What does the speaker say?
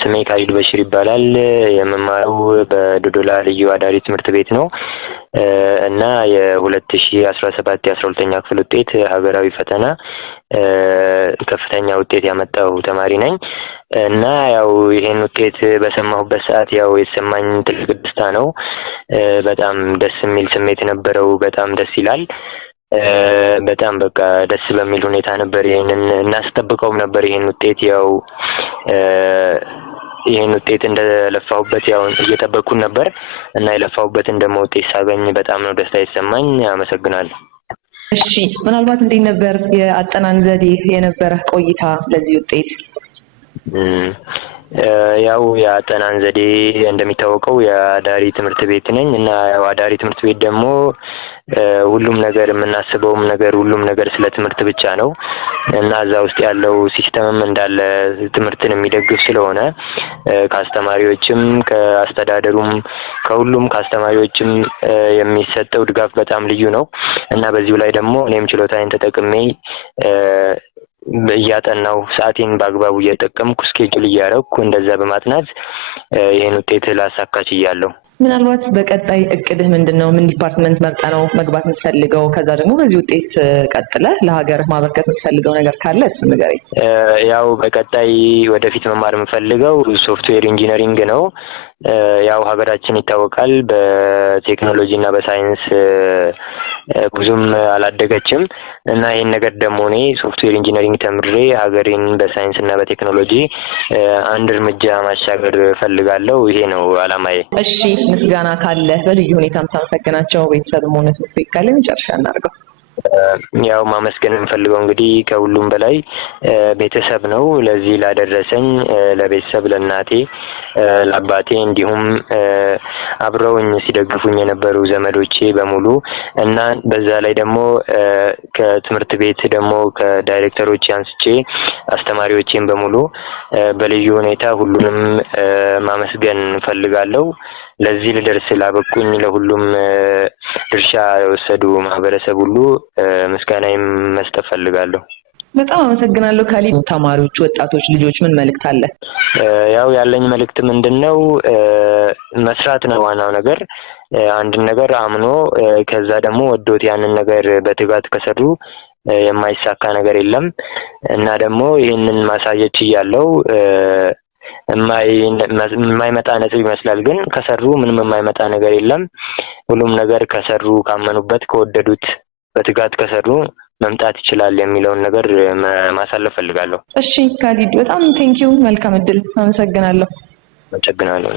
ስሜ ካሊድ በሽር ይባላል። የመማረው በዶዶላ ልዩ አዳሪ ትምህርት ቤት ነው እና የ2017 የ12ኛ ክፍል ውጤት ሀገራዊ ፈተና ከፍተኛ ውጤት ያመጣው ተማሪ ነኝ እና ያው ይሄን ውጤት በሰማሁበት ሰዓት ያው የተሰማኝ ትልቅ ደስታ ነው። በጣም ደስ የሚል ስሜት ነበረው። በጣም ደስ ይላል። በጣም በቃ ደስ በሚል ሁኔታ ነበር። ይሄንን እናስጠብቀውም ነበር። ይሄን ውጤት ያው ይሄን ውጤት እንደለፋሁበት ያው እየጠበቅኩ ነበር እና የለፋሁበትን ደግሞ ውጤት ሳገኝ በጣም ነው ደስታ የተሰማኝ። አመሰግናለሁ። እሺ፣ ምናልባት እንዴት ነበር የአጠናን ዘዴ የነበረ ቆይታ ለዚህ ውጤት? ያው የአጠናን ዘዴ እንደሚታወቀው የአዳሪ ትምህርት ቤት ነኝ እና ያው አዳሪ ትምህርት ቤት ደግሞ ሁሉም ነገር የምናስበውም ነገር ሁሉም ነገር ስለ ትምህርት ብቻ ነው እና እዛ ውስጥ ያለው ሲስተምም እንዳለ ትምህርትን የሚደግፍ ስለሆነ ከአስተማሪዎችም ከአስተዳደሩም ከሁሉም ከአስተማሪዎችም የሚሰጠው ድጋፍ በጣም ልዩ ነው እና በዚሁ ላይ ደግሞ እኔም ችሎታዬን ተጠቅሜ እያጠናው ሰዓቴን በአግባቡ እየተጠቀምኩ ስኬጁል እያደረኩ እንደዛ በማጥናት ይሄን ውጤት ላሳካ ችያለሁ። ምናልባት በቀጣይ እቅድህ ምንድነው? ምን ዲፓርትመንት መርጠህ ነው መግባት የምትፈልገው? ከዛ ደግሞ በዚህ ውጤት ቀጥለህ ለሀገር ማበርከት የምትፈልገው ነገር ካለ እሱን ንገረኝ። ያው በቀጣይ ወደፊት መማር የምፈልገው ሶፍትዌር ኢንጂነሪንግ ነው። ያው ሀገራችን ይታወቃል በቴክኖሎጂ እና በሳይንስ ብዙም አላደገችም እና ይሄን ነገር ደግሞ እኔ ሶፍትዌር ኢንጂነሪንግ ተምሬ ሀገሬን በሳይንስ እና በቴክኖሎጂ አንድ እርምጃ ማሻገር ፈልጋለሁ። ይሄ ነው አላማዬ። እሺ፣ ምስጋና ካለ በልዩ ሁኔታ የምታመሰግናቸው ቤተሰብም ሆነ ትምህርት ቤት ካለ መጨረሻ እናድርገው። ያው ማመስገን የምፈልገው እንግዲህ ከሁሉም በላይ ቤተሰብ ነው። ለዚህ ላደረሰኝ ለቤተሰብ፣ ለእናቴ፣ ለአባቴ እንዲሁም አብረውኝ ሲደግፉኝ የነበሩ ዘመዶቼ በሙሉ እና በዛ ላይ ደግሞ ከትምህርት ቤት ደግሞ ከዳይሬክተሮች አንስቼ አስተማሪዎቼን በሙሉ በልዩ ሁኔታ ሁሉንም ማመስገን እፈልጋለሁ። ለዚህ ልደርስ ላበቁኝ ለሁሉም ድርሻ የወሰዱ ማህበረሰብ ሁሉ ምስጋናዬን መስጠት ፈልጋለሁ። በጣም አመሰግናለሁ ካሊድ። ተማሪዎች፣ ወጣቶች፣ ልጆች ምን መልእክት አለ? ያው ያለኝ መልእክት ምንድነው? መስራት ነው ዋናው ነገር። አንድን ነገር አምኖ ከዛ ደግሞ ወዶት ያንን ነገር በትጋት ከሰሩ የማይሳካ ነገር የለም እና ደግሞ ይህንን ማሳየት ችያለሁ። የማይመጣ ነጥብ ይመስላል፣ ግን ከሰሩ ምንም የማይመጣ ነገር የለም። ሁሉም ነገር ከሰሩ ካመኑበት፣ ከወደዱት፣ በትጋት ከሰሩ መምጣት ይችላል የሚለውን ነገር ማሳለፍ ፈልጋለሁ። እሺ ካሊድ፣ በጣም ቴንኪው። መልካም እድል። አመሰግናለሁ። አመሰግናለሁ።